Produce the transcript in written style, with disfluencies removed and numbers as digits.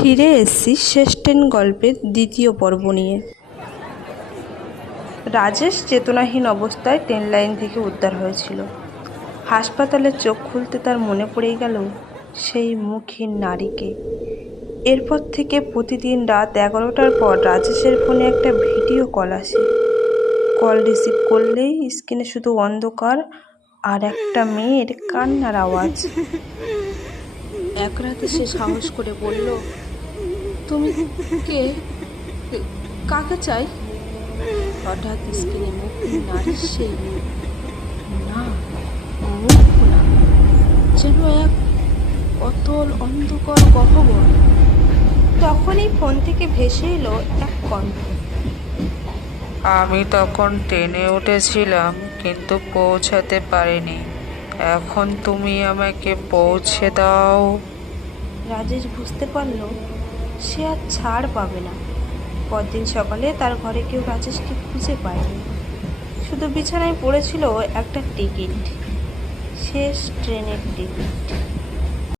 ফিরে এসেছি শেষ ট্রেন গল্পের দ্বিতীয় পর্ব নিয়ে। রাজেশ চেতনাহীন অবস্থায় ট্রেন লাইন থেকে উদ্ধার হয়েছিল। হাসপাতালে চোখ খুলতে তার মনে পড়ে গেল সেই মুখহীন নারীকে। এরপর থেকে প্রতিদিন রাত 11টার পর রাজেশের ফোনে একটা ভিডিও কল আসে। কল রিসিভ করলেই স্ক্রিনে শুধু অন্ধকার আর একটা মেয়ের কান্নার আওয়াজ। এক রাতে সে সাহস করে বলল, তুমি কে, কাকে চাই? হঠাৎ স্ক্রিনে মুখহীন নারীর সেই মুখ, না মুখ না, যেন এক অতল অন্ধকার গহ্বর। তখনই ফোন থেকে ভেসে এলো এক কণ্ঠ। আমি তখন ট্রেনে উঠেছিলাম কিন্তু পৌঁছাতে পারিনি। এখন তুমি আমাকে পৌঁছে দাও। রাজেশ বুঝতে পারল সে আর ছাড় পাবে না। পরদিন সকালে তার ঘরে কেউ রাজেশকে খুঁজে পায়নি। শুধু বিছানায় পড়েছিল একটা টিকিট, শেষ ট্রেনের টিকিট।